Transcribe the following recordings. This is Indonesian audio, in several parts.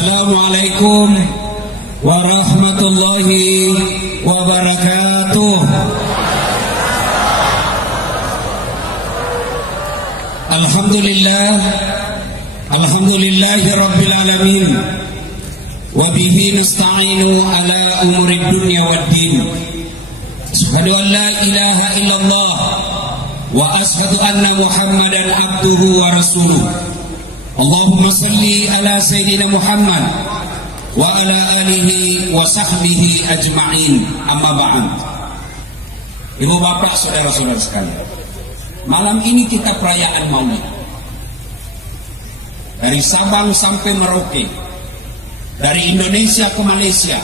Assalamualaikum warahmatullahi wabarakatuh. Alhamdulillahi rabbil alamin. Wa bihi nasta'inu ala umurid dunya waddin. Asyhadu an la ilaha illallah wa asyhadu anna Muhammadan abduhu wa rasuluh. Allahumma salli ala sayyidina Muhammad wa ala alihi wa sahbihi ajma'in. Amma ba'd. Ibu bapak, saudara-saudara sekalian, malam ini kita perayaan Maulid. Dari Sabang sampai Merauke, dari Indonesia ke Malaysia,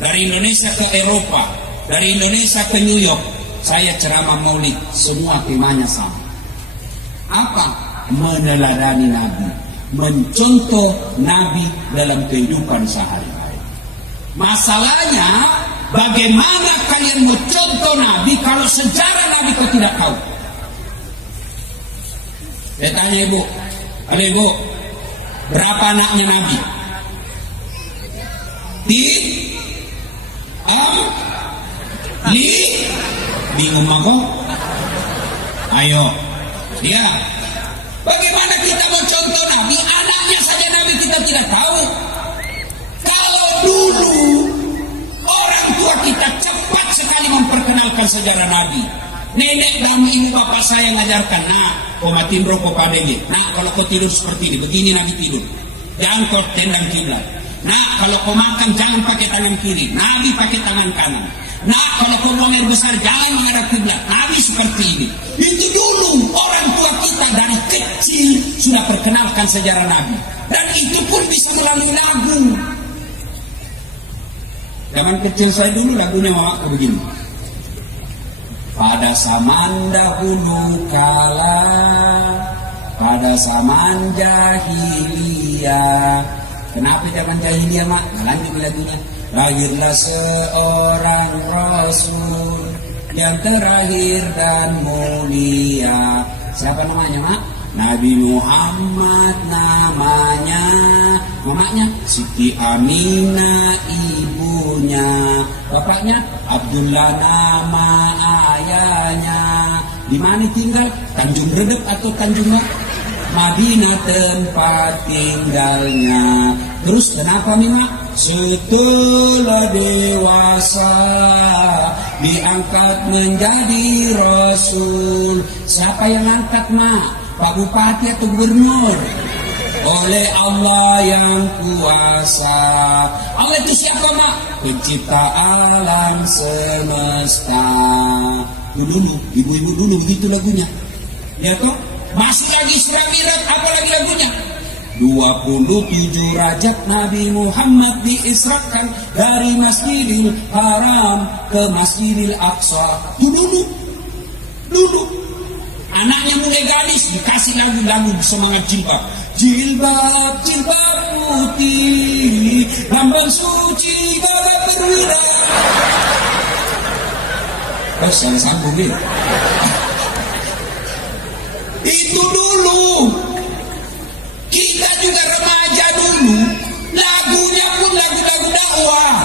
dari Indonesia ke Eropa, dari Indonesia ke New York, saya ceramah Maulid, semua temanya sama. Apa? Meneladani Nabi, mencontoh Nabi dalam kehidupan sehari-hari. Masalahnya, bagaimana kalian mencontoh Nabi kalau sejarah Nabi kau tidak tahu? Saya tanya ibu, halo ibu, berapa anaknya Nabi? Bingung aku? Ayo, ya. Bagaimana kita mau contoh Nabi? Anaknya saja Nabi kita tidak tahu. Kalau dulu orang tua kita cepat sekali memperkenalkan sejarah Nabi. Nenek dan ibu bapak saya ngajarkan, nah, kau matiin rokok pada dia. Nah, kalau kau tidur seperti ini, begini Nabi tidur. Jangan kau tendang kiblat. Nah, kalau kau makan jangan pakai tangan kiri, Nabi pakai tangan kanan. Nah, kalau kau buang air besar jangan menghadap kiblat, Nabi seperti ini. Itu dulu orang tua kita dari kecil sudah perkenalkan sejarah Nabi, dan itu pun bisa melalui lagu. Zaman kecil saya dulu lagunya mamaku begini. Pada zaman dahulu kala, pada zaman jahiliyah. Kenapa zaman jahiliyah, mak? Lanjut lagunya. Lahirlah seorang Rasul yang terakhir dan mulia. Siapa namanya, mak? Nabi Muhammad namanya. Mamanya Siti Aminah ibunya. Bapaknya Abdullah nama ayahnya. Di mana tinggal? Tanjung Redep atau Tanjung Madinah tempat tinggalnya. Terus kenapa nih, mak? Setelah dewasa diangkat menjadi Rasul. Siapa yang angkat, mak? Pak Bupati atau Gubernur? Oleh Allah yang kuasa. Allah itu siapa, mak? Pencipta alam semesta. Dulu, ibu-ibu dulu begitu lagunya. Ya toh? Masih lagi surah Mi'raj, apa lagi lagunya? 27 Rajab Nabi Muhammad diisrakan dari Masjidil Haram ke Masjidil Aqsa. Dulu. Anaknya mulai gadis dikasih lagu-lagu semangat jilbab. Jilbab putih, lambang suci gagah perwira. Saya sambung nih. Itu dulu. Kita juga remaja dulu, lagunya pun lagu-lagu dakwah.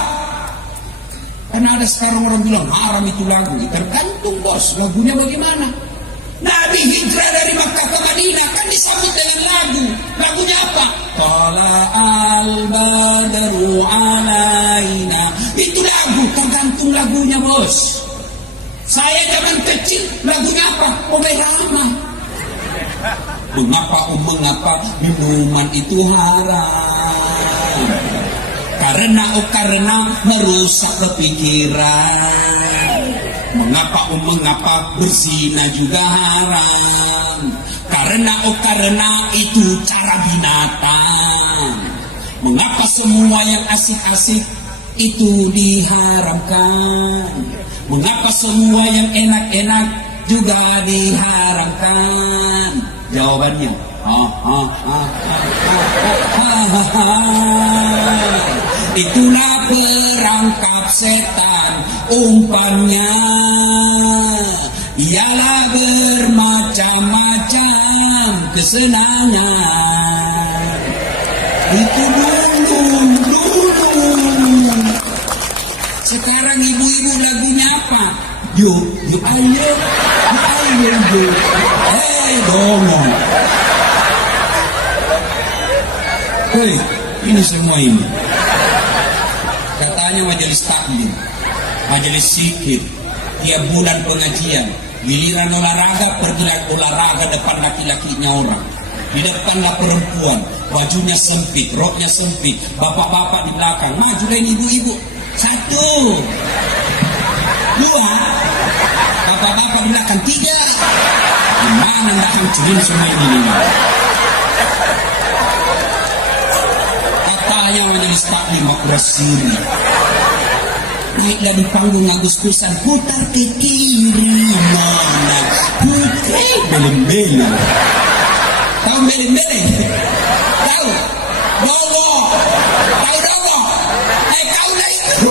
Karena ada sekarang orang bilang haram itu lagu. Tergantung bos, lagunya bagaimana. Nabi hijrah dari Makkah ke Madinah kan disambut dengan lagu. Lagunya apa? Qala al-badru alaina. Itu lagu, tergantung lagunya bos. Saya zaman kecil lagunya apa? Omeh Rahmah. Mengapa minuman itu haram? Karena merusak kepikiran. Mengapa berzina juga haram? Karena itu cara binatang. Mengapa semua yang asik-asik itu diharamkan? Mengapa semua yang enak-enak juga diharamkan? Jawabannya, itulah perangkap setan. Umpannya ialah bermacam-macam kesenangan. Itu dulu Sekarang ibu-ibu lagunya apa? Yuk ayo, yuk. Dongo. Hei, ini semua ini. Katanya majelis taklim, majelis zikir, tiap bulan pengajian. Giliran olahraga, pergilah olahraga depan laki-lakinya orang. Di depanlah perempuan, bajunya sempit, roknya sempit, bapak-bapak di belakang, maju dan ibu-ibu. 1, 2, bapak-bapak di belakang. 3, gimana nggak hancurin semua ini? Katanya majelis taklim Makurasiri. Naiklah di panggung Agustusan, putar ke kiri mana, putar beleng-beleng. Tahu beleng-beleng? Tahu? Dogo. Tahu dogo? Kau lah itu.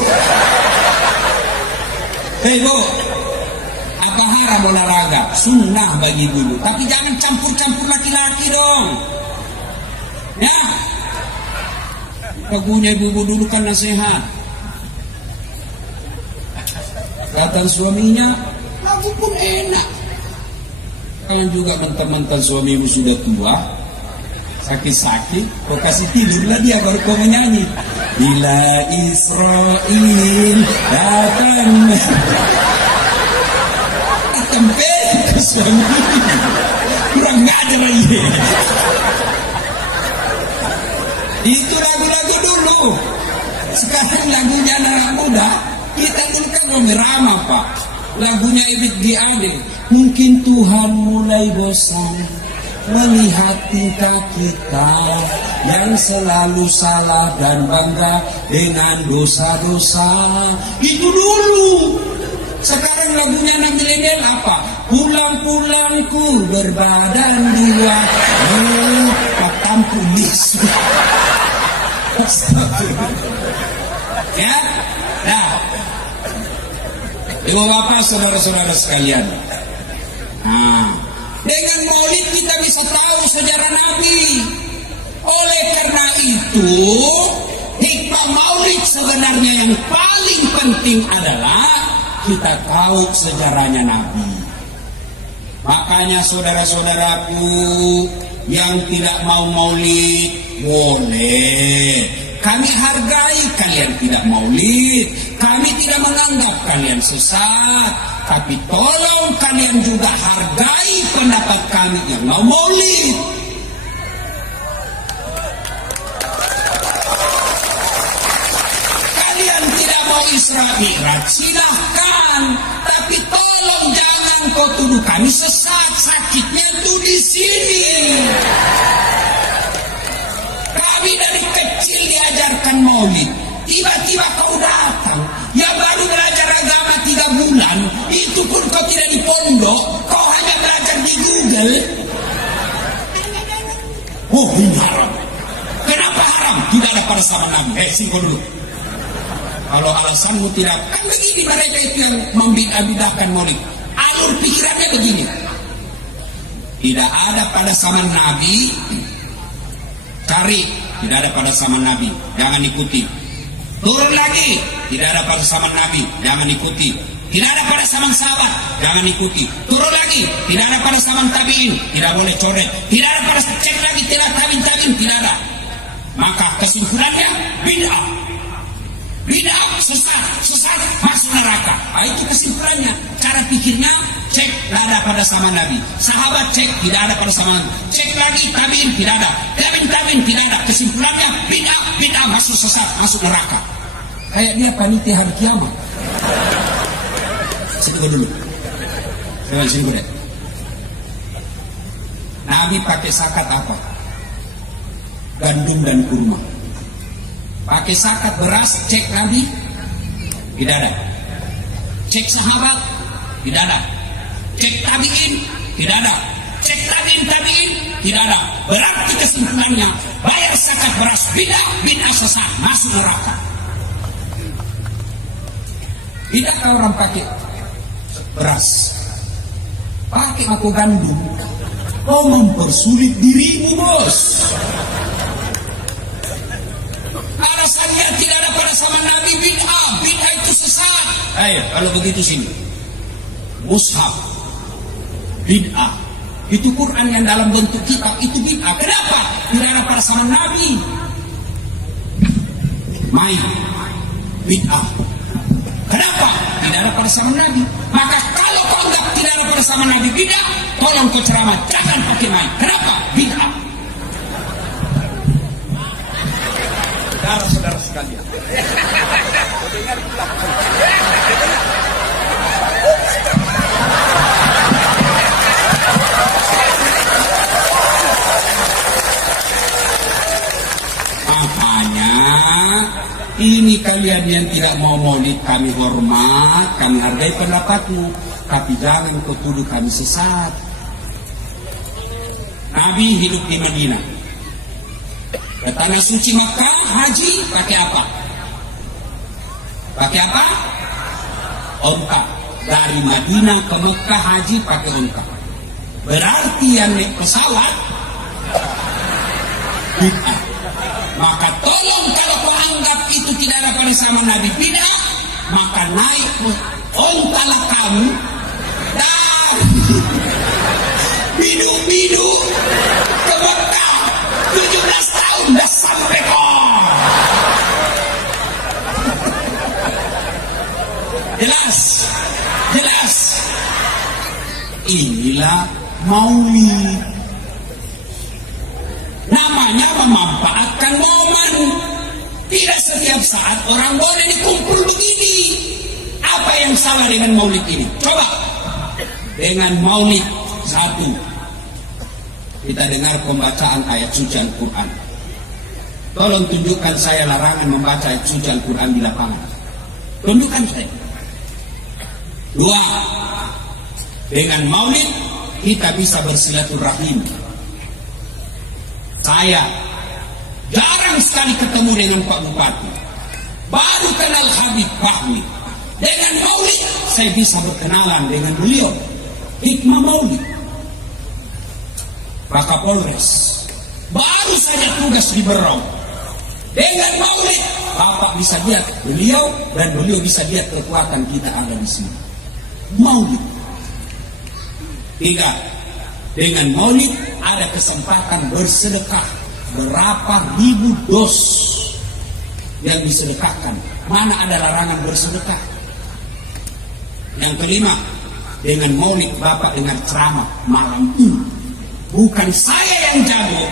Hei bu, apa haram olahraga? Sunnah bagi dulu, tapi jangan campur-campur laki-laki dong. Ya, lagunya ibu dulu kan nasihat. Kata suaminya, lagu pun enak. Kalau juga mantan-mantan suamimu sudah tua, sakit-sakit, kau kasih tidurlah dia baru kau menyanyi. Bila Israel datang ke suami, kurang ngajar lagi. Itu lagu-lagu dulu. Sekarang lagunya anak muda. Kita dulu kan ramah Pak. Lagunya Ebit G. Ade. Mungkin Tuhan mulai bosan melihat tingkah kita yang selalu salah dan bangga dengan dosa-dosa. Itu dulu. Sekarang lagunya anak milenial apa? Pulang-pulangku berbadan dua. Patam pulis. Ya, nah, ibu bapak, saudara-saudara sekalian. Nah, dengan maulid kita bisa tahu sejarah Nabi. Oleh karena itu, hikmah maulid sebenarnya yang paling penting adalah kita tahu sejarahnya Nabi. Makanya saudara-saudaraku yang tidak mau maulid, boleh. Kami hargai kalian tidak maulid. Kami tidak menganggap kalian sesat. Tapi tolong kalian juga hargai pendapat kami yang mau maulid. Kalian tidak mau Isra Mi'raj, silahkan. Tapi tolong jangan kau tuduh kami sesat. Sakitnya itu di sini. Kami dari kecil diajarkan maulid. Tiba-tiba kau datang, yang baru belajar agama 3 bulan, itu pun kau tidak di pondok, kau hanya belajar di Google. Oh, ini haram. Kenapa haram? Tidak ada pada zaman Nabi. Singkong dulu. Kalau alasanmu tidak, kan begini mereka itu yang membidah-bidahkan maulid. Alur pikirannya begini. Tidak ada pada zaman Nabi. Cari, tidak ada pada zaman Nabi, jangan ikuti. Turun lagi, tidak ada pada zaman Nabi, jangan ikuti. Tidak ada pada zaman sahabat, jangan ikuti. Turun lagi, tidak ada pada zaman tabiin, tidak boleh coret. Tidak ada pada cek lagi, tidak tabiin, tidak ada. Maka kesimpulannya bid'ah. Bid'ah sesat masuk neraka. Nah, itu kesimpulannya. Cara pikirnya cek tidak ada pada zaman Nabi. Sahabat cek tidak ada pada zaman Nabi. Cek lagi tabiin tidak ada. Tabiin tidak ada. Kesimpulannya bid'ah masuk sesat, masuk neraka. Kayak dia panitia hari kiamat. Sini dulu. Sini deh. Nabi pakai zakat apa? Gandum dan kurma. Pakai zakat beras, cek Nabi tidak ada. Cek sahabat tidak ada. Cek tabiin tidak ada. Cek tabiin tidak ada. Berarti kesimpulannya bayar zakat beras bid'ah sesat, masuk neraka. Tidakkah orang pakai beras, pakai aku gandum, kau mempersulit dirimu bos. Alasannya tidak ada pada zaman Nabi bid'ah itu sesat. Ayo, kalau begitu sini. Mushaf bid'ah. Itu Quran yang dalam bentuk kitab itu bid'ah. Kenapa? Tidak ada pada zaman Nabi. Main bid'ah. Kenapa? Tidak ada pada zaman Nabi. Maka kalau kau anggap tidak ada pada zaman Nabi bid'ah, tolong kau ceramah, jangan pakai main. Kenapa? Bid'ah. Saudara-saudara sekalian. Makanya ini kalian yang tidak mau maulid, kami hormat, kami hargai pendapatmu, tapi jangan kau tuduh kami sesat. Nabi hidup di Madinah. Ke tanah suci Makkah haji pakai apa? Pakai apa? Onta. Dari Madinah ke Makkah haji pakai onta. Berarti yang naik pesawat bid'ah. Maka tolong kalau kau anggap itu tidak ada pada zaman Nabi bid'ah, maka naik ontalah kamu dan biduk-biduk ke Makkah 17 tahun dah sampai kok. Jelas, jelas. Inilah maulid. Namanya memanfaatkan momen. Tidak setiap saat orang boleh dikumpul begini. Apa yang salah dengan maulid ini? Coba. Dengan maulid satu, kita dengar pembacaan ayat suci Al-Quran. Tolong tunjukkan saya larangan membaca ayat suci Al-Quran di lapangan. Tunjukkan saya. Dua, dengan maulid kita bisa bersilaturahim. Saya jarang sekali ketemu dengan Pak Bupati. Baru kenal Habib Fahmi. Dengan maulid saya bisa berkenalan dengan beliau. Hikmah maulid. Pak Kapolres baru saja tugas di Berau. Dengan maulid Bapak bisa lihat beliau dan beliau bisa lihat kekuatan kita ada di sini. Maulid. Tiga, dengan maulid ada kesempatan bersedekah. Berapa ribu dos yang disedekahkan. Mana ada larangan bersedekah? Yang kelima, dengan maulid Bapak dengar ceramah malam ini. Bukan saya yang jago,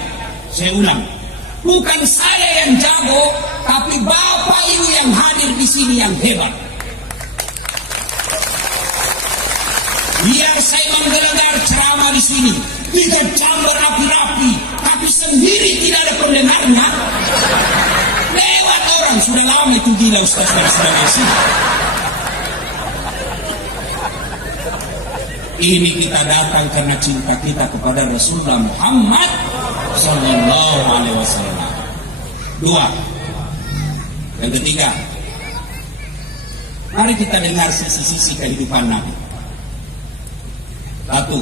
saya ulang. Bukan saya yang jago, tapi Bapak ini yang hadir di sini yang hebat. Biar saya mendengar ceramah di sini, 3 jam berapi-api, tapi sendiri tidak ada pendengarnya. Lewat orang, sudah lama itu gila Ustaz dari Sulawesi. Ini kita datang karena cinta kita kepada Rasulullah Muhammad Sallallahu Alaihi Wasallam. Dua, yang ketiga, mari kita dengar sisi-sisi kehidupan Nabi. Satu,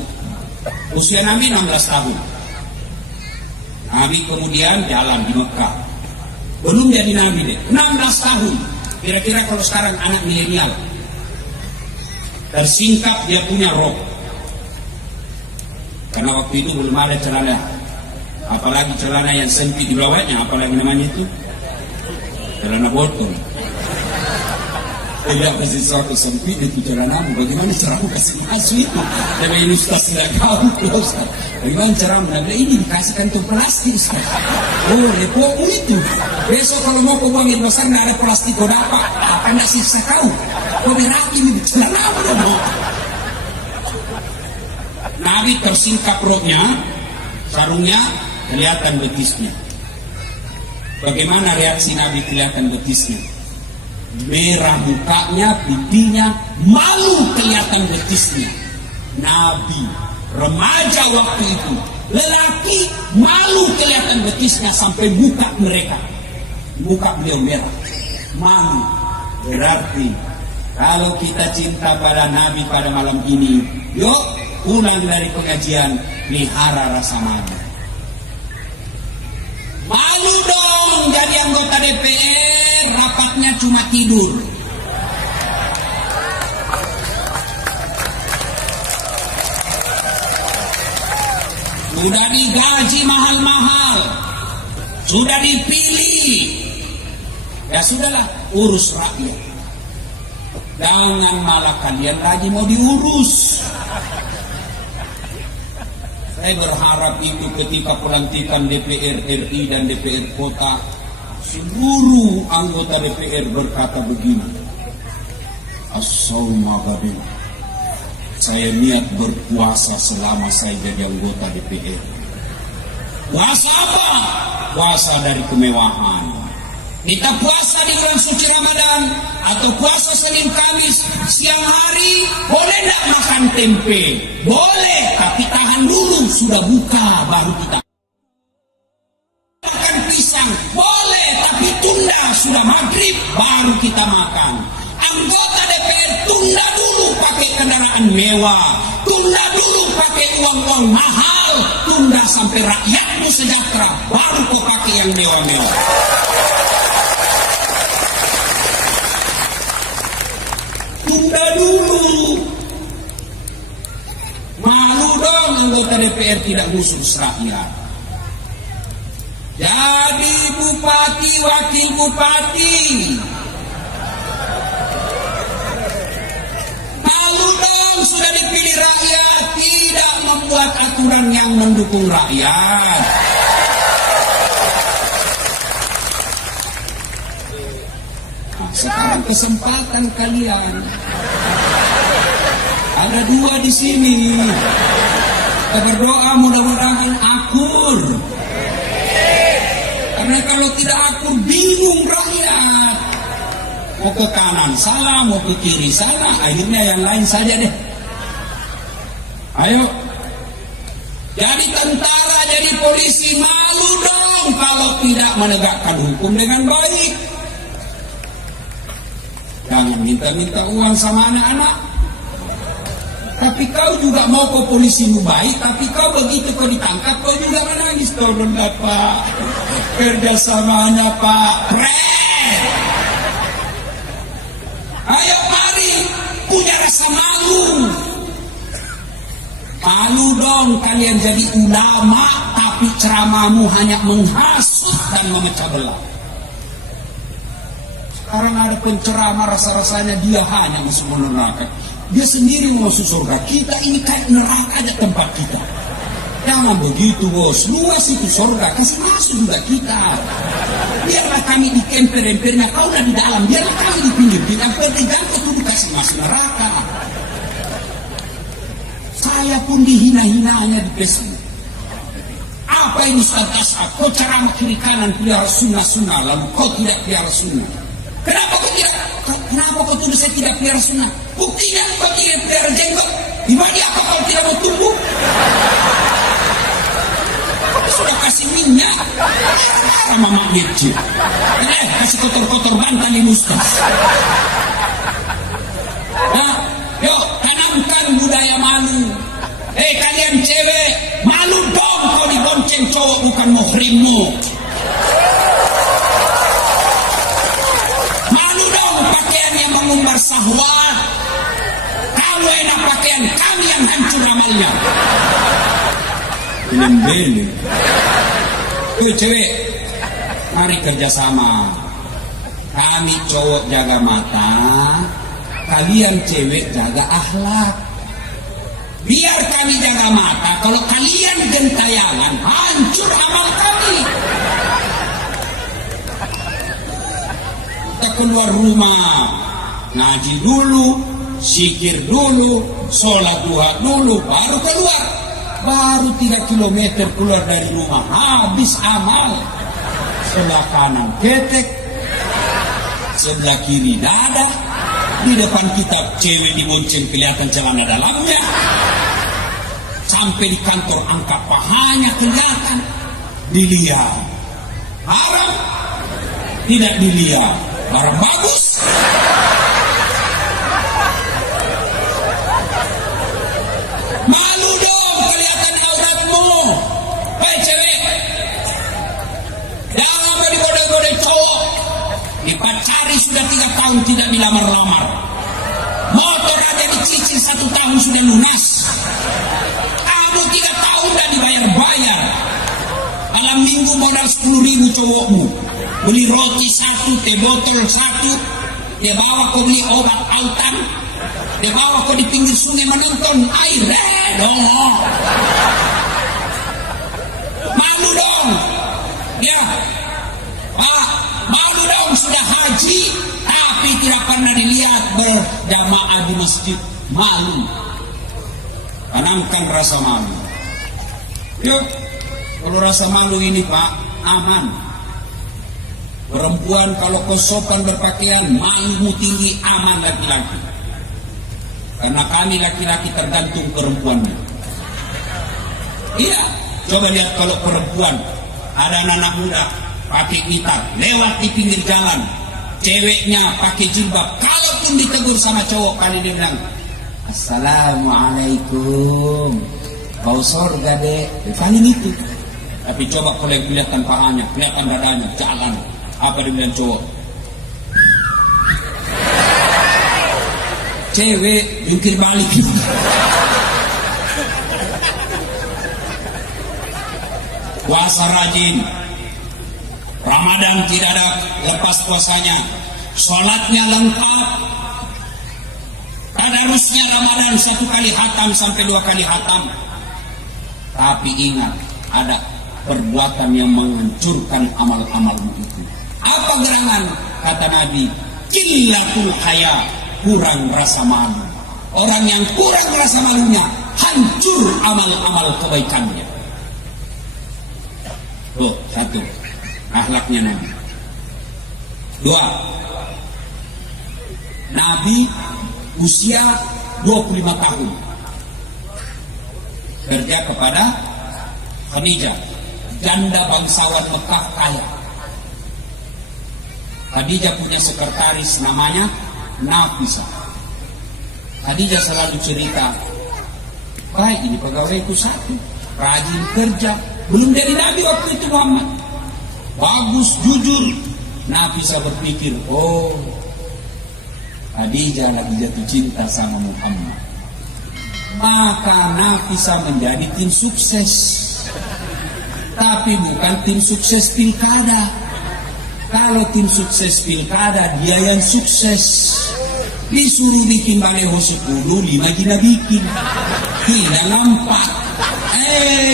usia Nabi 16 tahun. Nabi kemudian jalan di Mekah. Belum jadi Nabi deh, 16 tahun. Kira-kira kalau sekarang anak milenial, tersingkap dia punya rok. Karena waktu itu belum ada celana, apalagi celana yang sempit di bawahnya, apalagi namanya itu celana botol. Tidak kasih sesuatu sempit itu celanamu, bagaimana caramu kasih masuk itu? Dan ini Ustaz tidak tahu, Ustaz. Bagaimana caramu? Nah, ini dikasihkan untuk plastik, Ustaz. Oh, repomu itu. Besok kalau mau kau buang besar, nggak ada plastik, kau dapat. Apa nggak sisa kau? Kau berarti ini celanamu dong. Nabi tersingkap roknya, sarungnya, kelihatan betisnya. Bagaimana reaksi Nabi kelihatan betisnya? Merah mukanya, pipinya, malu kelihatan betisnya. Nabi, remaja waktu itu, lelaki, malu kelihatan betisnya sampai muka mereka. Muka beliau merah, malu. Berarti, kalau kita cinta pada Nabi pada malam ini, yuk pulang dari pengajian, pelihara rasa malu. Malu dong jadi anggota DPR, rapatnya cuma tidur. sudah digaji mahal-mahal, sudah dipilih. Ya sudahlah, urus rakyat. Jangan malah kalian lagi mau diurus. Saya berharap itu ketika pelantikan DPR RI dan DPR Kota, seluruh anggota DPR berkata begini, Assalamualaikum, saya niat berpuasa selama saya jadi anggota DPR. Puasa apa? Puasa dari kemewahan. Kita puasa di bulan suci Ramadan atau puasa Senin Kamis siang hari, boleh tidak makan tempe? Boleh, tapi tahan dulu, sudah buka baru kita makan pisang. Boleh, tapi tunda, sudah maghrib baru kita makan. Anggota DPR tunda dulu pakai kendaraan mewah, tunda dulu pakai uang-uang mahal, tunda sampai rakyatmu sejahtera, baru kau pakai yang mewah-mewah. Tunda dulu. Malu dong anggota DPR tidak khusus rakyat. Jadi bupati, wakil bupati, malu dong sudah dipilih rakyat, tidak membuat aturan yang mendukung rakyat. Sekarang kesempatan kalian. Ada dua di sini. Kita berdoa mudah-mudahan akur. Karena kalau tidak akur bingung rakyat. Mau ke kanan salah, mau ke kiri salah, akhirnya yang lain saja deh. Ayo. Jadi tentara, jadi polisi, malu dong kalau tidak menegakkan hukum dengan baik. Jangan minta-minta uang sama anak-anak. Tapi kau juga mau ke polisimu baik, tapi kau begitu kau ditangkap, kau juga menangis. Tolong Pak, kerjasamanya Pak. Ayo mari, punya rasa malu. Malu dong kalian jadi ulama, tapi ceramahmu hanya menghasut dan memecah belah. Sekarang ada penceramah rasa-rasanya dia hanya masuk neraka. Dia sendiri mau masuk surga. Kita ini kayak neraka aja tempat kita. Jangan begitu bos. Luas itu surga. Kasih masuk juga kita. Biarlah kami di kemper-empernya. Kau udah di dalam. Biarlah kami di pinggir-pinggir. Jangan kau kasih masuk neraka. Saya pun dihina-hinanya di Facebook. Apa ini Ustaz As'ad? Kau ceramah kiri kanan pelihara sunnah-sunnah. Lalu kau tidak pelihara sunnah. Kenapa kau tuduh saya tidak pelihara sunnah? Buktinya kau tidak pelihara jenggot. Gimana apa kau tidak mau tumbuh? Kau sudah kasih minyak. Marah mama Mirci. Kasih kotor-kotor bantal di mustas. Nah, yuk tanamkan budaya malu. Kalian cewek, malu dong kau dibonceng cowok bukan muhrimmu. Mengumbar sahwat. Kamu enak pakaian, kami yang hancur amalnya. Beli. Yuk cewek, mari kerjasama. Kami cowok jaga mata, kalian cewek jaga akhlak. Biar kami jaga mata, kalau kalian gentayangan, hancur amal kami. Kita keluar rumah, ngaji dulu, zikir dulu, sholat duha dulu, baru keluar. Baru 3 kilometer keluar dari rumah, habis amal. Sebelah kanan ketek, sebelah kiri dada, di depan kita cewek dibonceng kelihatan celana dalamnya. Sampai di kantor angkat pahanya kelihatan. Dilihat, haram, tidak dilihat, barang bagus. Malu dong kelihatan auratmu. Hei cewek, jangan digoda-goda cowok. Dipacari sudah 3 tahun tidak dilamar-lamar. Motor aja dicicil 1 tahun sudah lunas. Kamu 3 tahun dan dibayar cowokmu. Beli roti satu, teh botol satu, dia bawa kau beli obat autan, dia bawa kau di pinggir sungai menonton air. Dong. Malu dong. Ya. Pak, malu dong, sudah haji tapi tidak pernah dilihat berjamaah di masjid. Malu. Tanamkan rasa malu. Yuk, kalau rasa malu ini Pak, aman. Perempuan kalau kesopan berpakaian, malumu tinggi, aman laki-laki. Karena kami laki-laki tergantung perempuannya. Iya, coba lihat kalau perempuan, ada anak muda pakai gitar, lewat di pinggir jalan, ceweknya pakai jilbab, kalaupun ditegur sama cowok, kali dia bilang, Assalamualaikum, bau sorga dek, paling itu. Tapi coba kalau yang kelihatan pahanya, kelihatan dadanya, jalan, apa dia bilang cowok? Cewek jungkir balik. Puasa rajin, Ramadan tidak ada lepas puasanya, sholatnya lengkap, tadarusnya Ramadan 1 kali khatam sampai 2 kali khatam. Tapi ingat, ada perbuatan yang menghancurkan amal-amalmu itu. Apa gerangan? Kata Nabi, qillatul haya, kurang rasa malu. Orang yang kurang rasa malunya, hancur amal-amal kebaikannya. Oh, 1, akhlaknya Nabi. 2, Nabi usia 25 tahun kerja kepada Khadijah, janda bangsawan Mekah kaya. Khadijah punya sekretaris namanya Nafisah. Khadijah selalu cerita, baik ini pegawaiku satu, rajin kerja, belum jadi Nabi waktu itu Muhammad, bagus, jujur. Nafisah berpikir, oh Khadijah lagi jatuh cinta sama Muhammad. Maka Nafisah menjadi tim sukses, tapi bukan tim sukses pilkada. Kalau tim sukses pilkada, dia yang sukses. Disuruh bikin baleho 10, 5 gina bikin. Tidak nampak.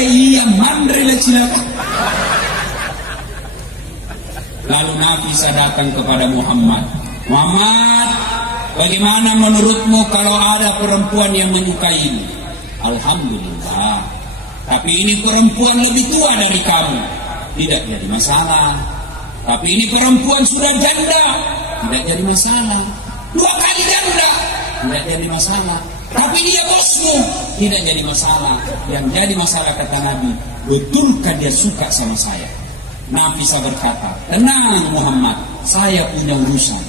Iya mandri lah cilaka. Lalu Nafisah datang kepada Muhammad. Muhammad, bagaimana menurutmu kalau ada perempuan yang menyukaimu? Alhamdulillah. Tapi ini perempuan lebih tua dari kamu. Tidak jadi masalah. Tapi ini perempuan sudah janda. Tidak jadi masalah. 2 kali janda. Tidak jadi masalah. Tapi dia bosmu. Tidak jadi masalah. Yang jadi masalah kata Nabi, betulkah dia suka sama saya? Nafisah berkata, tenang Muhammad, saya punya urusan.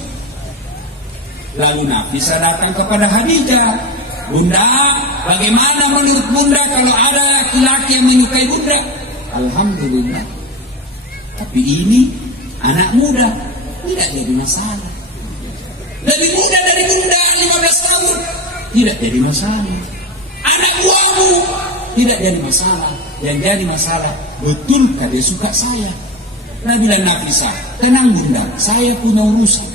Lalu Nafisah datang kepada Khadijah. Bunda, bagaimana menurut Bunda kalau ada laki-laki yang menyukai Bunda? Alhamdulillah. Tapi ini anak muda, tidak jadi masalah. Lebih muda dari Bunda 15 tahun, tidak jadi masalah. Anak buahmu, tidak jadi masalah. Yang jadi masalah, betulkah dia suka saya? Nabi dan Nafisah, tenang Bunda, saya punya urusan.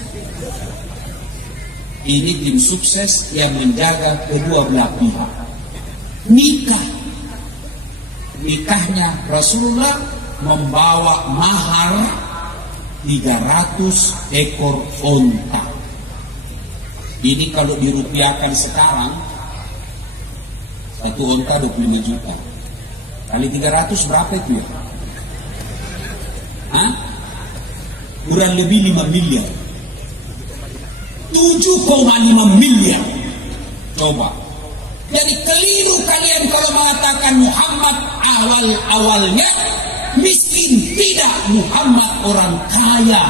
Ini tim sukses yang menjaga kedua belah pihak. Nikahnya Rasulullah membawa mahar 300 ekor onta. Ini kalau dirupiahkan sekarang, 1 onta 25 juta. Kali 300 berapa itu ya? Kurang lebih 5 miliar. 7,5 miliar. Coba. Jadi keliru kalian kalau mengatakan Muhammad awal-awalnya miskin. Tidak, Muhammad orang kaya.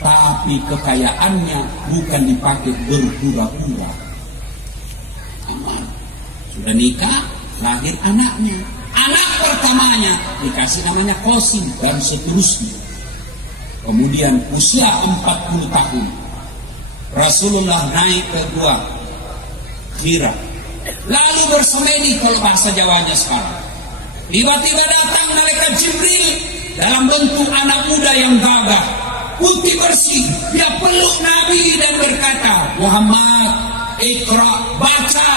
Tapi kekayaannya bukan dipakai berpura-pura. Aman. Sudah nikah, lahir anaknya. Anak pertamanya dikasih namanya Qasim dan seterusnya. Kemudian usia 40 tahun Rasulullah naik ke Gua Hira, lalu bersemedi kalau bahasa Jawanya sekarang. Tiba-tiba datang malaikat Jibril dalam bentuk anak muda yang gagah, putih bersih. Dia peluk Nabi dan berkata, Muhammad, Iqra, baca.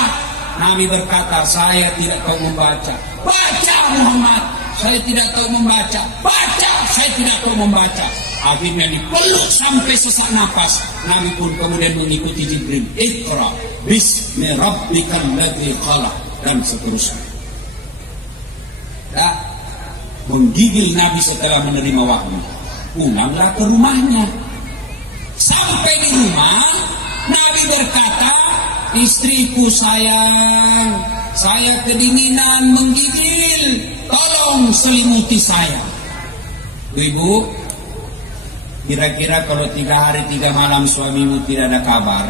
Nabi berkata, saya tidak tahu membaca. Baca Muhammad, saya tidak tahu membaca. Baca, saya tidak tahu membaca. Akhirnya dipeluk sampai sesak nafas. Nabi pun kemudian mengikuti Jibril. Iqra bismi rabbikal ladzi khalaq, dan seterusnya. Ya, menggigil Nabi setelah menerima wahyu. Pulanglah ke rumahnya. Sampai di rumah, Nabi berkata, istriku sayang, saya kedinginan, menggigil, tolong selimuti saya. Ibu, kira-kira kalau 3 hari 3 malam suamimu tidak ada kabar,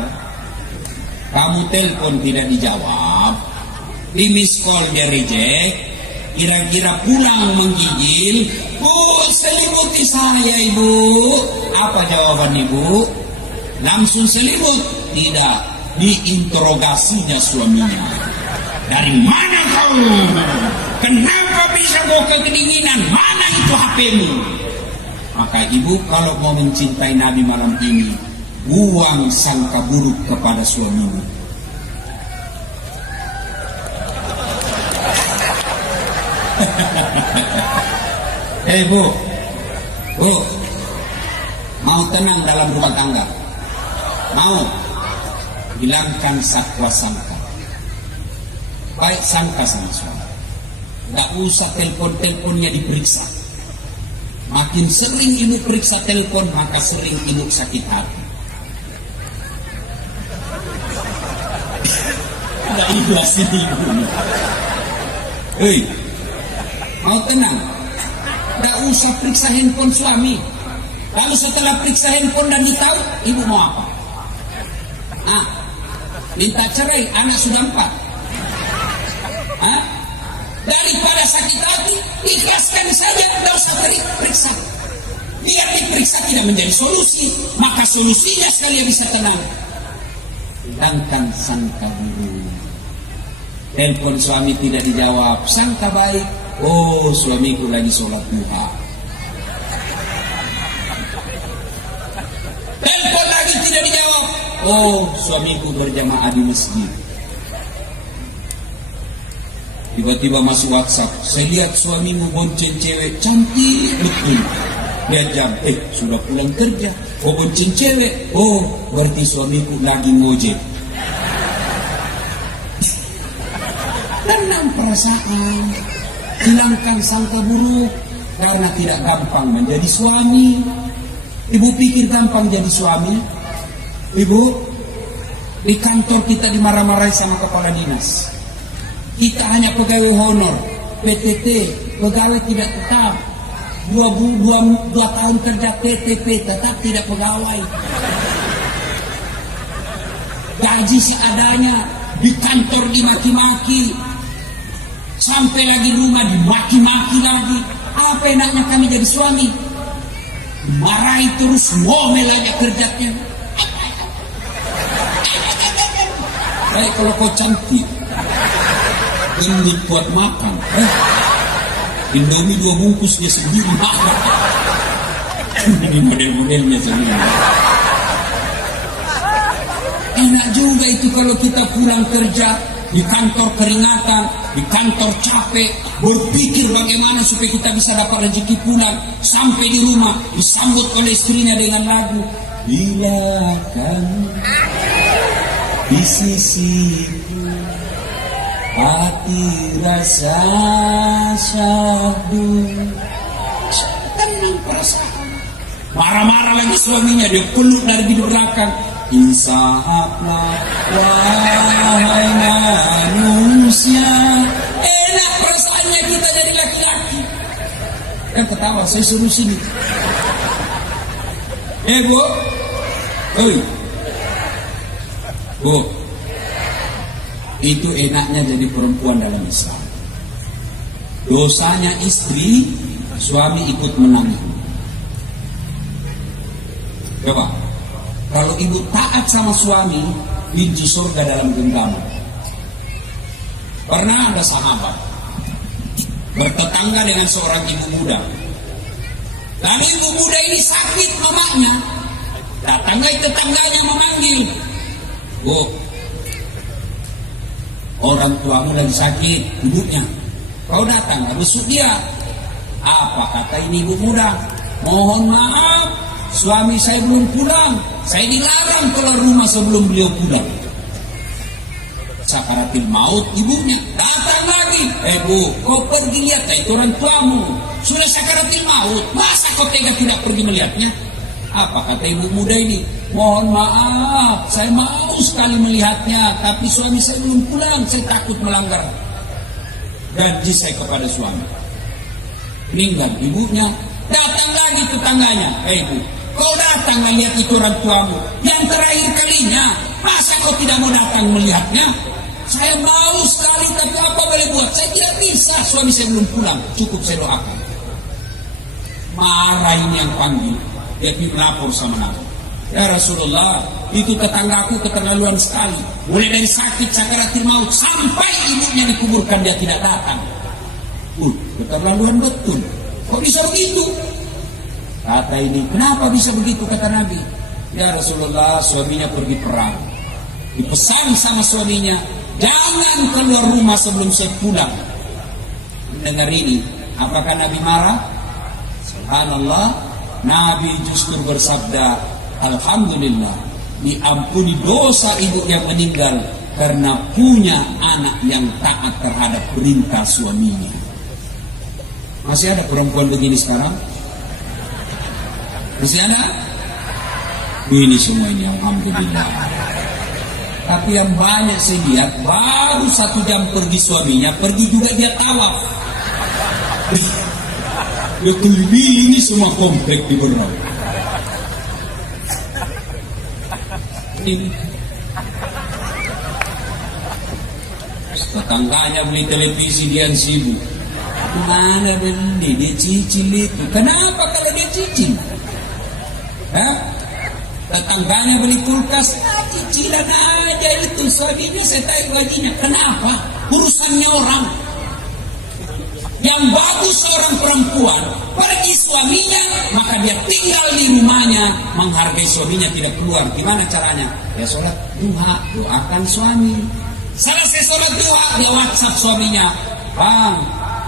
kamu telepon tidak dijawab, di miss call dia reject, kira-kira pulang menggigil, selimuti saya ibu. Apa jawaban ibu? Langsung selimut? Tidak, diinterogasinya suaminya. Dari mana kau? Kenapa bisa kau kedinginan? Mana itu HP-mu? Maka ibu kalau mau mencintai Nabi malam ini, buang sangka buruk kepada suamimu. Bu, mau tenang dalam rumah tangga? Mau? Hilangkan sakwa sangka. Baik sangka sama suami. Gak usah telepon-teleponnya diperiksa. Makin sering ibu periksa telepon, maka sering ibu sakit hati. Gak ikhlas ini ibu. Hei, mau tenang? Gak usah periksa handphone suami. Lalu setelah periksa handphone dan ditahu, ibu mau apa? Minta cerai, anak sudah 4. Daripada sakit hati, ikhlaskan saja, tidak usah periksa. Biar diperiksa tidak menjadi solusi, maka solusinya sekalian bisa tenang. Hilangkan sangka buruk. Telepon suami tidak dijawab, sangka baik. Oh, suamiku lagi sholat duha. Telepon lagi tidak dijawab. Oh, suamiku berjamaah di masjid. Tiba-tiba masuk WhatsApp, saya lihat suamimu bonceng cewek cantik betul. Dia jam, sudah pulang kerja. Oh, bonceng cewek. Oh, berarti suamiku lagi ngojek. Tenang perasaan, hilangkan sangka buruk, karena tidak gampang menjadi suami. Ibu pikir gampang jadi suami? Ibu, di kantor kita dimarah-marahi sama kepala dinas. Kita hanya pegawai honor, PTT, pegawai tidak tetap. 2 tahun kerja TTP, tetap tidak pegawai. Gaji seadanya, di kantor dimaki-maki. Sampai lagi rumah dimaki-maki lagi. Apa enaknya kami jadi suami? Marahi terus, ngomel aja kerjanya. Baik kalau kau cantik, gendut buat makan. Indomie 2 bungkus dia sendiri makan. Ini model-modelnya sendiri. Enak juga itu kalau kita pulang kerja, di kantor keringatan, di kantor capek, berpikir bagaimana supaya kita bisa dapat rezeki pulang. Sampai di rumah disambut oleh istrinya dengan lagu, bila kamu di sisiku, hati rasa syahdu. Tenang perasaan. Marah-marah lagi suaminya, dia peluk dari di belakang. Insahaplah wahai manusia. Enak perasaannya kita jadi laki-laki. Kan ketawa, saya suruh sini. Bu, Bu, itu enaknya jadi perempuan dalam Islam. Dosanya istri, suami ikut menangis. Coba, kalau ibu taat sama suami, kunci surga dalam genggaman. Pernah ada sahabat bertetangga dengan seorang ibu muda. Lalu ibu muda ini sakit mamanya. Datanglah tetangganya memanggil. Bu, orang tuamu lagi sakit, ibunya. Kau datang, besuk dia. Apa kata ini ibu muda? Mohon maaf, suami saya belum pulang. Saya dilarang keluar rumah sebelum beliau pulang. Sakaratil maut ibunya. Datang lagi. Bu, kau pergi lihat itu orang tuamu. Sudah sakaratil maut. Masa kau tega tidak pergi melihatnya? Apa kata ibu muda ini? Mohon maaf, saya mau sekali melihatnya, tapi suami saya belum pulang. Saya takut melanggar janji saya kepada suami. Meninggal ibunya. Datang lagi tetangganya. Bu, kau datang lihat itu orang tuamu. Yang terakhir kalinya. Masa kau tidak mau datang melihatnya? Saya mau sekali, tapi apa boleh buat? Saya tidak bisa, suami saya belum pulang. Cukup saya doakan. Marah ini yang panggil. Dia melapor sama Nabi. Ya Rasulullah, itu tetanggaku keterlaluan sekali. Mulai dari sakit sakaratil maut sampai ibunya dikuburkan dia tidak datang. Keterlaluan betul. Kok bisa begitu? Kata ini, kenapa bisa begitu kata Nabi? Ya Rasulullah, suaminya pergi perang. Dipesan sama suaminya, jangan keluar rumah sebelum saya pulang. Mendengar ini, apakah Nabi marah? Subhanallah. Nabi justru bersabda, alhamdulillah, diampuni dosa ibu yang meninggal karena punya anak yang taat terhadap perintah suaminya. Masih ada perempuan begini sekarang? Masih ada? Ini semua ini, alhamdulillah. Tapi yang banyak saya lihat, baru 1 jam pergi suaminya, pergi juga dia tawaf. Betul ini semua komplek di Berau. Tetangganya beli televisi dia sibuk. Mana beli? Dia cicil itu. Kenapa kalau dia cicil? Tetangganya beli kulkas, cicilan aja itu. Suaminya saya tanya gajinya. Kenapa? Urusannya orang. Yang bagus seorang perempuan pergi suaminya, maka dia tinggal di rumahnya, menghargai suaminya, tidak keluar. Gimana caranya? Ya sholat duha, doakan suami. Selesai sholat duha, dia WhatsApp suaminya, Bang,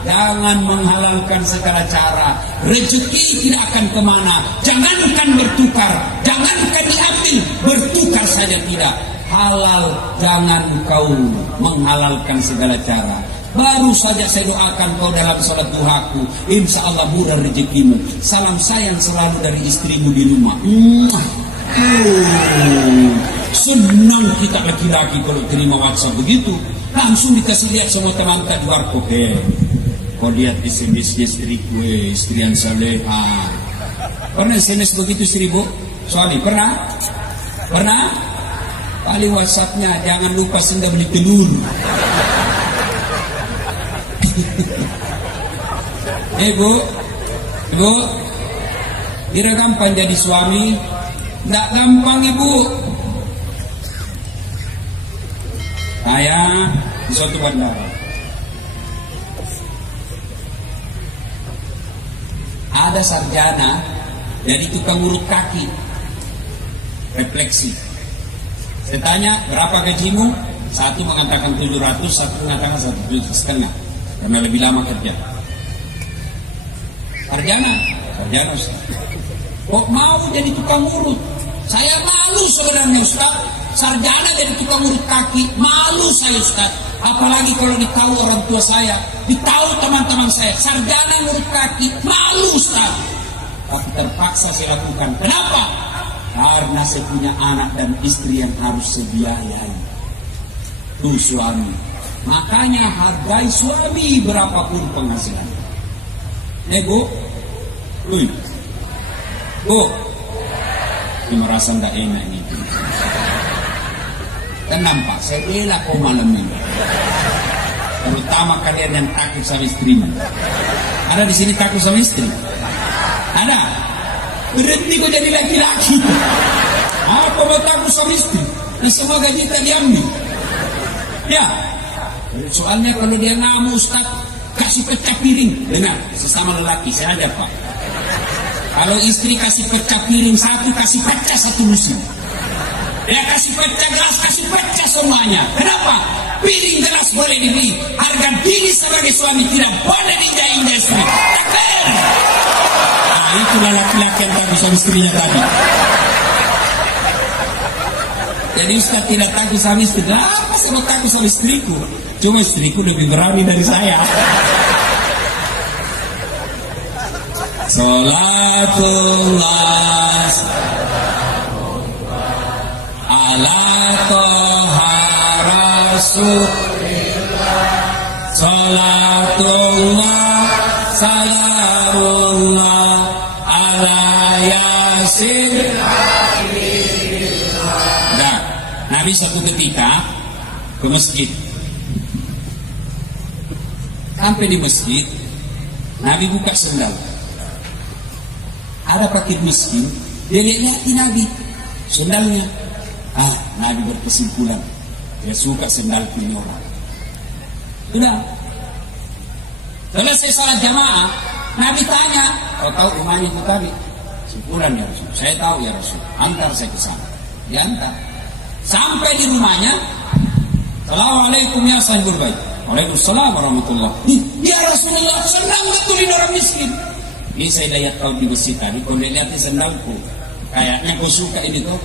jangan menghalalkan segala cara. Rezeki tidak akan kemana. Jangankan bertukar, jangankan diambil, bertukar saja tidak. Halal, jangan kau menghalalkan segala cara. Baru saja saya doakan kau dalam salat duhaku, insya Allah murah rezekimu. Salam sayang selalu dari istrimu di rumah. Senang kita laki-laki kalau terima WhatsApp begitu. Langsung dikasih lihat semua teman-teman di warkop. Kau lihat SMS-nya istriku, istrian saleha. Pernah SMS begitu seribu? Soalnya pernah? Pernah? Paling WhatsApp-nya jangan lupa senda beli telur. Bu, kira gampang jadi suami? Tidak gampang ibu. Saya di suatu bandara ada sarjana jadi tukang urut kaki refleksi. Saya tanya, berapa gajimu? Satu mengatakan 700, satu mengatakan 1,5 juta karena lebih lama kerja. Sarjana Ustaz. Kok mau jadi tukang urut? Saya malu sebenarnya Ustaz. Sarjana jadi tukang urut kaki, malu saya Ustaz. Apalagi kalau ditahu orang tua saya, ditahu teman-teman saya, sarjana urut kaki, malu Ustaz. Tapi terpaksa saya lakukan. Kenapa? Karena saya punya anak dan istri yang harus saya biayai. Tuh suami. Makanya hargai suami berapapun penghasilan. Bu, ini merasa tidak enak ini. Tenang Pak, saya bela kau malam ini. Terutama kalian yang takut sama istrimu. Ada di sini takut sama istri? Ada? Berhenti kau jadi laki-laki. Apa mau takut sama istri? Nah, semua gaji tak diambil. Ya, soalnya kalau dia ngamuk Ustaz, kasih pecah piring. Dengar, sesama lelaki, saya aja Pak. Kalau istri kasih pecah piring satu, kasih pecah satu lusin. Dia kasih pecah gelas, kasih pecah semuanya. Kenapa? Piring gelas boleh dibeli, harga diri sebagai suami tidak boleh diinjak-injak istri. Takbir. Nah, itulah laki-laki yang takut sama istrinya tadi. Jadi Ustaz tidak takut sama istri. Apa saya mau takut sama istriku? Cuma istriku lebih berani dari saya. Salatullah ala toha rasulillah. Salatullah salamullah ala yasin. Nah, Nabi satu ketika ke masjid. Sampai di masjid, Nabi buka sendal. Ada fakir miskin, dia lihat Nabi sendalnya. Nabi berkesimpulan dia suka sendal punya orang. Sudah selesai salat jamaah, Nabi tanya, kau tahu rumahnya itu tadi? Simpulan ya Rasul, saya tahu ya Rasul, antar saya ke sana. Diantar sampai di rumahnya. Assalamualaikum ya sahibul bait. Waalaikumsalam warahmatullahi. Ya Rasulullah, senang betulin orang miskin. Ini saya lihat kau di masjid tadi, kau lihat di sendalku. Kayaknya kau suka ini toh?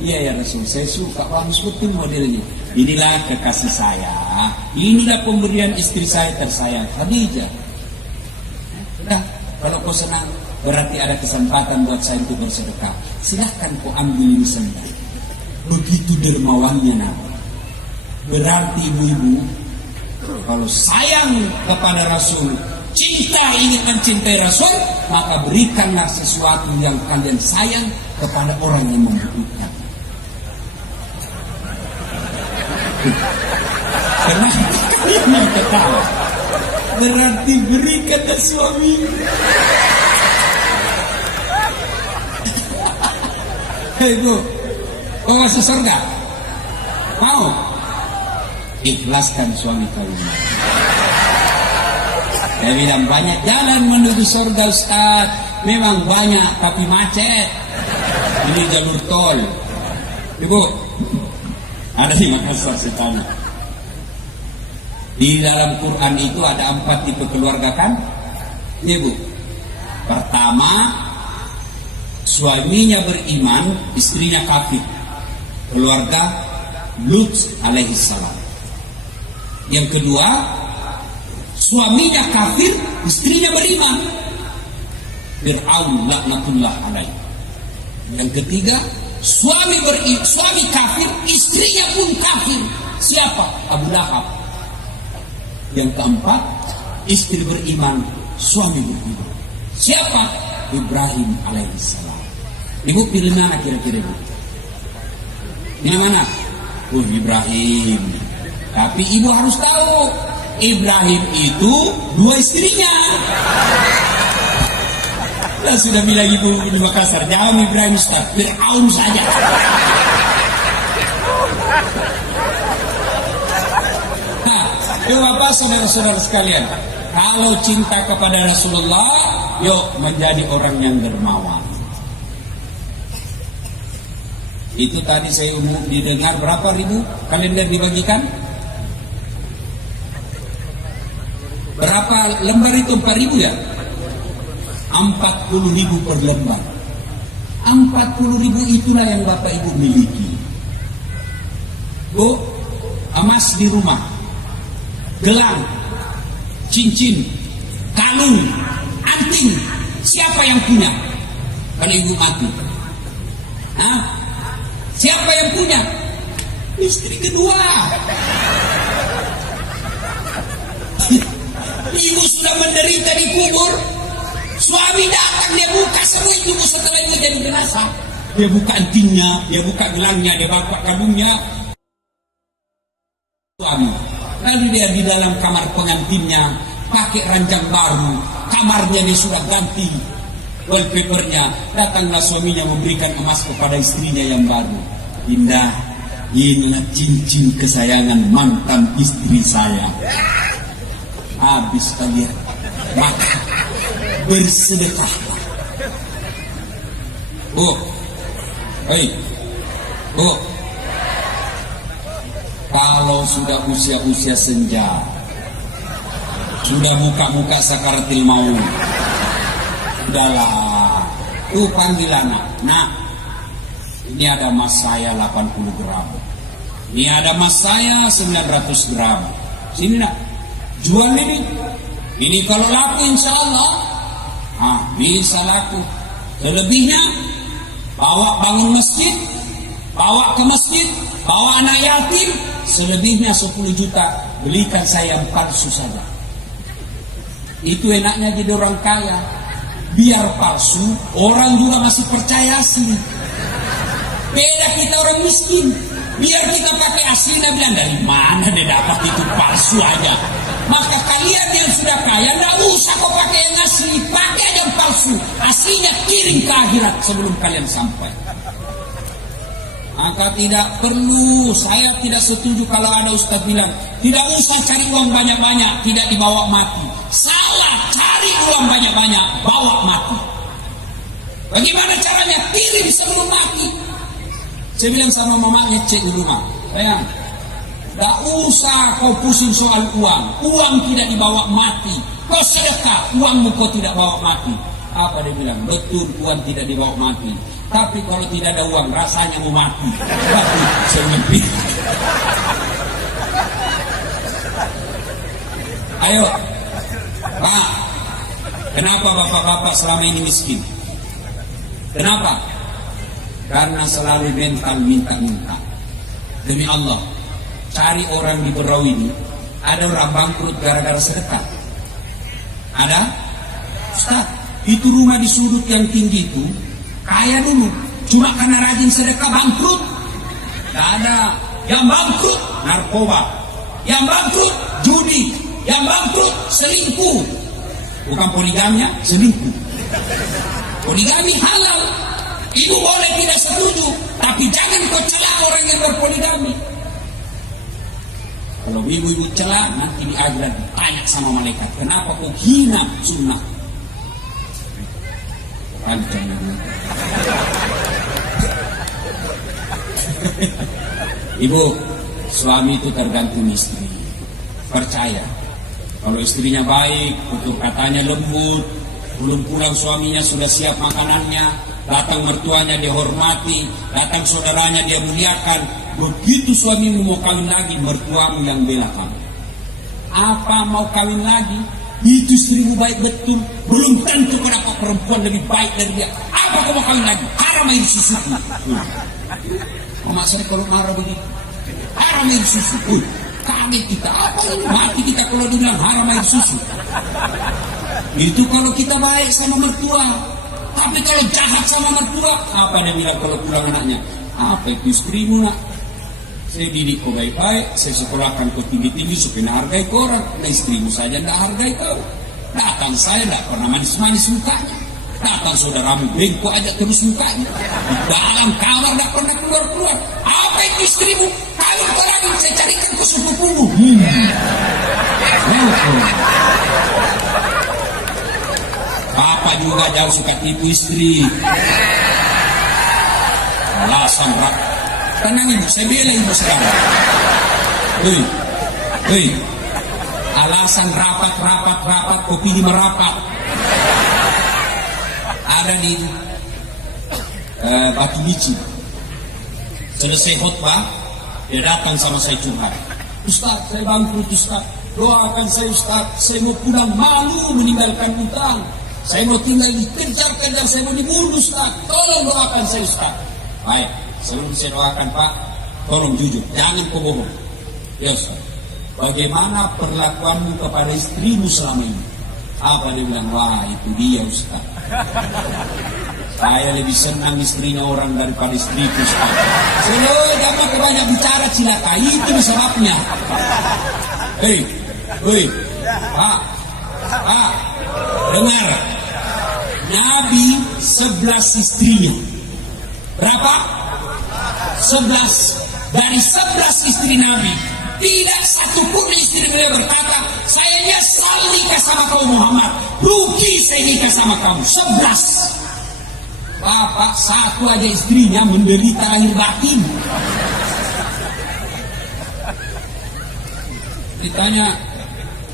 Iya ya Rasul, saya suka, bagus betul modelnya. Inilah kekasih saya, inilah pemberian istri saya tersayang, Khadijah. Nah, kalau kau senang, berarti ada kesempatan buat saya untuk bersedekah. Silahkan kau ambil ini sendal. Begitu dermawannya Nabi. Berarti ibu-ibu, kalau sayang kepada Rasul, cinta ingin mencintai Rasul, maka berikanlah sesuatu yang kalian sayang kepada orang yang membutuhkan. Kenapa kalian yang ketawa? Berarti berikanlah suami. Hei bu, kau masuk surga? Mau? Ikhlaskan suami kau. Saya bilang banyak jalan menuju surga Ustaz. Memang banyak tapi macet. Ini jalur tol. Ibu, ada di Makassar saya tanya. Di dalam Quran itu ada 4 tipe keluarga kan? Ibu, pertama suaminya beriman, istrinya kafir. Keluarga Lut alaihissalam. Yang kedua, suaminya kafir, istrinya beriman. Fir'aun laknatullah alaih. Yang ketiga, suami kafir, istrinya pun kafir. Siapa? Abu Lahab. Yang keempat, istri beriman, suami beriman. Siapa? Ibrahim alaihissalam. Ibu pilih mana kira-kira ibu? Yang mana? Ibrahim. Tapi ibu harus tahu, Ibrahim itu 2 istrinya. Nah, sudah bilang ibu di Makassar, jangan Ibrahim Ustaz, Fir'aun saja. Nah, Bapak saudara-saudara sekalian, kalau cinta kepada Rasulullah, yuk menjadi orang yang dermawan. Itu tadi saya didengar berapa ribu kalender dibagikan? Berapa lembar itu? 4.000 ya? 40.000 per lembar. 40.000 itulah yang Bapak Ibu miliki. Bu, emas di rumah, gelang, cincin, kalung, anting, siapa yang punya? Kalau ibu mati, siapa yang punya? Istri kedua. Ibu sudah menderita di kubur, suami datang, dia buka semua itu setelah itu jadi jenazah. Dia buka antingnya, dia buka gelangnya, dia buka kalungnya. Suami, lalu dia di dalam kamar pengantinnya pakai ranjang baru, kamarnya dia sudah ganti wallpapernya. Datanglah suaminya memberikan emas kepada istrinya yang baru. Indah, inilah cincin kesayangan mantan istri saya. Habis kalian, maka bersedekahlah. Bu, hei, bu, kalau sudah usia-usia senja, sudah muka-muka sakaratil maut, udahlah, tuh panggil anak. Nah, ini ada emas saya 80 gram, ini ada emas saya 900 gram. Sini nak, jual ini. Ini kalau laku insya Allah, bisa laku. Selebihnya bawa bangun masjid, bawa ke masjid, bawa anak yatim. Selebihnya 10 juta, belikan saya yang palsu saja. Itu enaknya jadi orang kaya. Biar palsu, orang juga masih percaya asli. Beda kita orang miskin. Biar kita pakai asli, dia bilang dari mana dia dapat itu palsu aja. Maka kalian yang sudah kaya, tidak usah kau pakai yang asli, pakai aja yang palsu. Aslinya kirim ke akhirat sebelum kalian sampai. Maka tidak perlu, saya tidak setuju kalau ada ustaz bilang tidak usah cari uang banyak-banyak, tidak dibawa mati. Salah, cari uang banyak-banyak, bawa mati. Bagaimana caranya? Kirim sebelum mati. Saya bilang sama mamanya, cek di rumah, sayang, tidak usah kau pusing soal uang. Uang tidak dibawa mati. Kau sedekah, uangmu kau tidak bawa mati. Apa dia bilang? Betul, uang tidak dibawa mati. Tapi kalau tidak ada uang, rasanya mau mati. Tapi saya mimpi. Ayo, Pak, kenapa bapak-bapak selama ini miskin? Kenapa? Karena selalu mental minta-minta. Demi Allah, cari orang di Berau ini, ada orang bangkrut gara-gara sedekah. Ada? Ustaz, itu rumah di sudut yang tinggi itu kaya dulu, cuma karena rajin sedekah bangkrut. Tidak ada. Yang bangkrut narkoba, yang bangkrut judi, yang bangkrut selingkuh. Bukan poligamnya, selingkuh. Poligami halal, ibu boleh tidak setuju, tapi jangan kau cela orang yang berpoligami. Kalau ibu-ibu cela, nanti di akhirat ditanya sama malaikat, kenapa kau hina sunnah? Ibu, suami itu tergantung istri. Percaya, kalau istrinya baik, tutur katanya lembut, belum pulang suaminya sudah siap makanannya, datang mertuanya dia hormati, datang saudaranya dia muliakan. Begitu suamimu mau kawin lagi, mertuamu yang bela kamu. Apa mau kawin lagi? Itu istrimu baik betul, belum tentu kau dapat perempuan lebih baik dari dia. Apa kau mau kawin lagi? Haram air susu. Mama saya kalau marah begitu, haram air susu. Kaget kita, apa ini mati kita kalau dia bilang haram air susu. Itu kalau kita baik sama mertua. Tapi kalau jahat sama mertua, apa dia bilang kalau pulang anaknya? Apa itu istrimu nak? Saya didik kau baik-baik, saya sekolahkan kau tinggi-tinggi supaya hargai kau orang. Nah istrimu saja tidak hargai kau. Datang saya tidak pernah manis-manis mukanya. Datang saudaramu bengkok aja terus mukanya. Di dalam kamar tidak pernah keluar-keluar. Apa itu istrimu? Kalau kau lagi saya carikan ke sepupumu. Bapak juga jauh suka tipu istri. Alasan rakyat. Tenang ibu, saya bela ibu sekarang. Hei, alasan rapat, kopi di merapat. Ada di Batu Bici. Selesai khutbah, dia datang sama saya curhat. Ustaz, saya bangkrut Ustaz. Doakan saya Ustaz, saya mau pulang malu meninggalkan utang. Saya mau tinggal dikejar-kejar, saya mau dibunuh Ustaz. Tolong doakan saya Ustaz. Baik. Sebelum saya doakan Pak, tolong jujur, jangan kau bohong. Ya Ustaz, bagaimana perlakuanmu kepada istrimu selama ini? Apa dia bilang? Wah itu dia Ustaz. Saya lebih senang istrinya orang daripada istriku Ustaz. Saya jangan banyak bicara cilaka, itu sebabnya. Hei, Pak, dengar. Nabi 11 istrinya. Berapa? 11. Dari 11 istri Nabi, tidak satupun istri beliau berkata, saya nyesal nikah sama kamu Muhammad, rugi saya nikah sama kamu. 11. Bapak satu aja istrinya menderita lahir batin. Ditanya,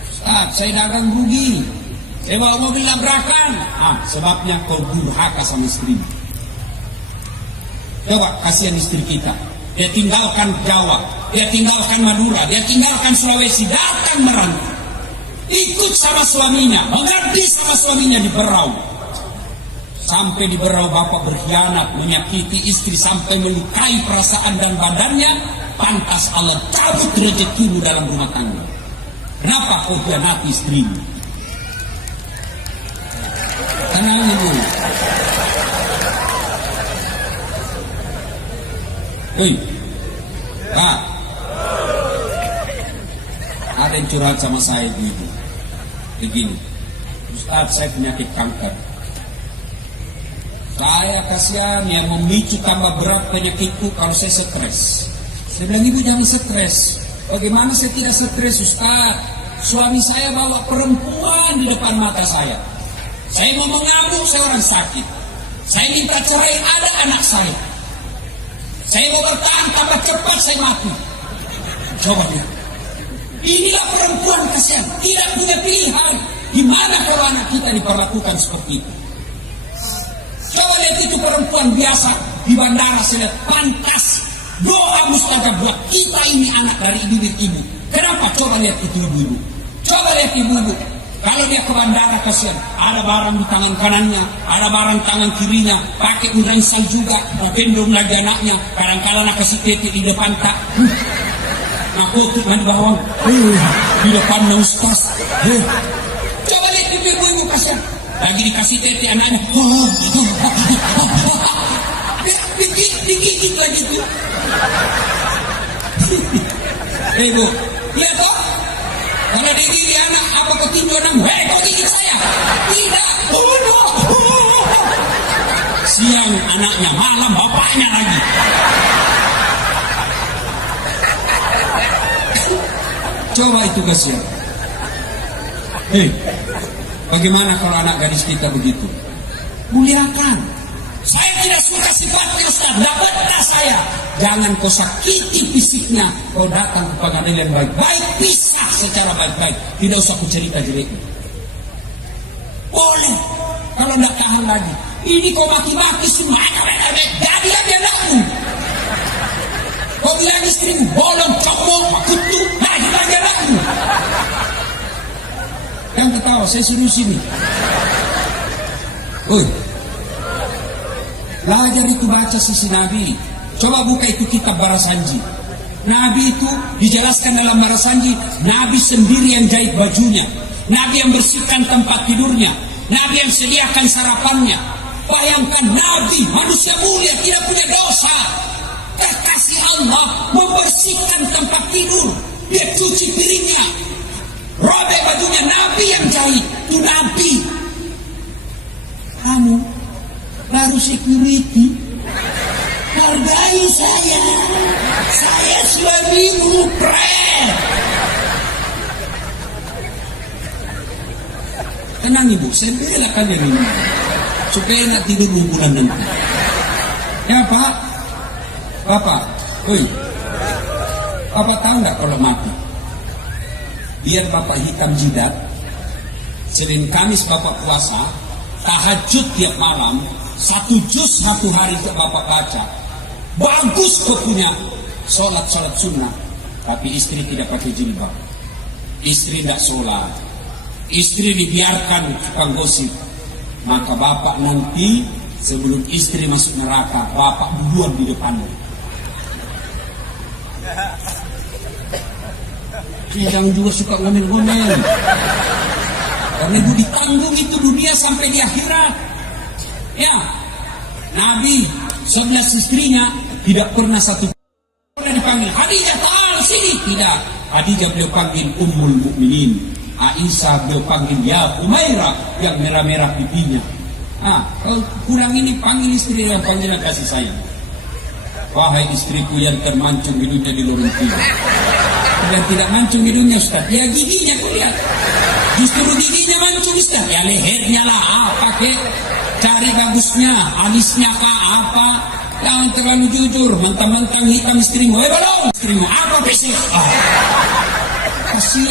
Ustaz, saya dagang rugi, saya bawa mobil labrakan. Sebabnya kau durhaka sama istri. Coba kasihan istri kita. Dia tinggalkan Jawa, dia tinggalkan Madura, dia tinggalkan Sulawesi, datang merantau. Ikut sama suaminya, mengabdi sama suaminya di Berau. Sampai di Berau bapak berkhianat, menyakiti istri sampai melukai perasaan dan badannya. Pantas Allah cabut rezekimu dalam rumah tangga. Kenapa kau khianati istrimu? Tenang ibu. Hei, Pak, ada yang curhat sama saya ibu. Begini, Ustaz, saya penyakit kanker. Saya kasihan yang memicu tambah berat penyakitku kalau saya stres. Saya bilang, ibu jangan stres. Bagaimana saya tidak stres, Ustaz? Suami saya bawa perempuan di depan mata saya. Saya mau mengamuk, saya orang sakit. Saya minta cerai, ada anak saya. Saya mau bertahan, tambah cepat saya mati. Coba lihat. Inilah perempuan kasihan, tidak punya pilihan. Gimana kalau anak kita diperlakukan seperti itu? Coba lihat itu perempuan biasa di bandara, saya lihat pantas. Doa mustajab buat kita ini anak dari bibir ibu. Kenapa? Coba lihat itu ibu-ibu. Coba lihat ibu-ibu. Kalau dia ke bandara kasihan, ada barang di tangan kanannya, ada barang tangan kirinya, pakai uransal juga, gendong lagi anaknya. Kadang-kadang nak kasih tete di depan tak. Nah kotuk di bawah, di depannya Ustaz. Coba lihat ibu-ibu kasihan, lagi dikasih tete anaknya. Dikit lagi tuh. Bu, lihat toh. Kalau digigit anak, apa kau tinju anak? Kau gigit saya? Tidak. Siang anaknya, malam bapaknya lagi. Coba itu kasihan. Bagaimana kalau anak gadis kita begitu? Muliakan. Saya tidak suka sifatnya Ustaz, dapatlah saya. Jangan kau sakiti fisiknya. Kau datang ke pengadilan baik-baik, pisah secara baik-baik. Tidak usah ku cerita jeleknya. Boleh, kalau tidak tahan lagi. Ini kau maki-maki semuanya, jadilah dia anakmu. Kau bilang istrimu, bolong, cokok, kutu, lagi anakmu. Yang ketawa, saya serius ini. Belajar itu baca sisi Nabi. Coba buka itu kitab Barasanji. Nabi itu dijelaskan dalam Barasanji, Nabi sendiri yang jahit bajunya, Nabi yang bersihkan tempat tidurnya, Nabi yang sediakan sarapannya. Bayangkan Nabi, manusia mulia, tidak punya dosa, kekasih Allah, membersihkan tempat tidur, dia cuci piringnya, robek bajunya, Nabi yang jahit. Itu Nabi. Kamu baru security, hargai saya suamimu, tenang ibu, saya bela kalian ini supaya nggak tidur bulan nanti. Ya Pak, Bapak, Bapak tahu nggak kalau mati biar Bapak hitam jidat, Senin Kamis Bapak puasa, tahajud tiap malam, 1 juz 1 hari untuk Bapak baca. Bagus kau punya sholat sunnah, tapi istri tidak pakai jilbab, istri tidak sholat, istri dibiarkan tukang gosip. Maka Bapak nanti sebelum istri masuk neraka, Bapak duluan di depannya. Jangan juga suka ngomel-ngomel, karena itu ditanggung itu dunia sampai di akhirat. Ya, Nabi 11 istrinya tidak pernah satu pernah dipanggil Khadijah ta'al sini, tidak. Khadijah beliau panggil Ummul Mukminin, Aisyah beliau panggil ya Umairah yang merah-merah pipinya. Kalau kurang ini panggil istri dengan panggilan kasih sayang. Wahai istriku yang termancung hidungnya di lorong tidur. Yang tidak mancung hidungnya Ustaz, ya giginya kau lihat. Justru giginya mancung Ustaz, ya lehernya lah, pakai cari bagusnya, alisnya kah apa. Jangan terlalu jujur, mentang-mentang hitam istrimu. Belum istrimu apa PC? Kasih.